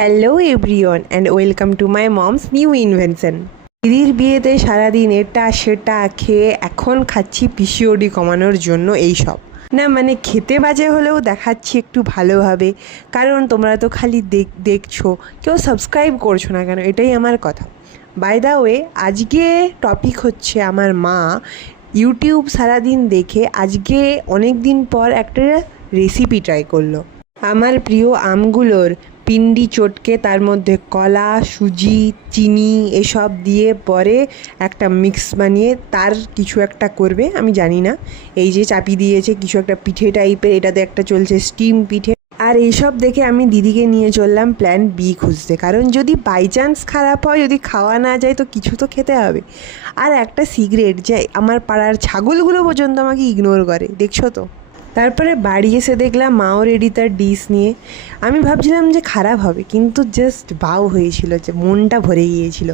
Hello everyone and welcome to my moms new invention. দিদির বিয়েতে সারাদিন এটা সেটা খেয়ে এখন খাচ্ছি পিসিওডি কমানোর জন্য এই সব। না মানে খেতে বাজে হলেও দেখাচ্ছি একটু ভালোভাবে, কারণ তোমরা তো খালি দেখছো, কেউ সাবস্ক্রাইব করছো না কেন, এটাই আমার কথা। বাই দ্য ওয়ে, আজকে টপিক হচ্ছে আমার মা ইউটিউব সারাদিন দেখে আজকে অনেক দিন পর একটা রেসিপি ট্রাই করলো। আমার প্রিয় আমগুলোর পিন্ডি চটকে তার মধ্যে কলা, সুজি, চিনি এসব দিয়ে পরে একটা মিক্স বানিয়ে তার কিছু একটা করবে, আমি জানি না। এই যে চাপি দিয়েছে কিছু একটা পিঠে টাইপের, এটাতে একটা চলছে স্টিম পিঠে। আর এইসব দেখে আমি দিদিকে নিয়ে চললাম প্ল্যান বি খুঁজতে, কারণ যদি বাই চান্স খারাপ হয়, যদি খাওয়া না যায় তো কিছু তো খেতে হবে। আর একটা সিগারেট যে আমার পাড়ার ছাগলগুলো পর্যন্ত আমাকে ইগনোর করে, দেখছো তো। তারপরে বাড়ি এসে দেখলাম মাও রেডি তার ডিশ নিয়ে। আমি ভাবছিলাম যে খারাপ হবে, কিন্তু জাস্ট বাও হয়েছিল, যে মনটা ভরে গিয়েছিল।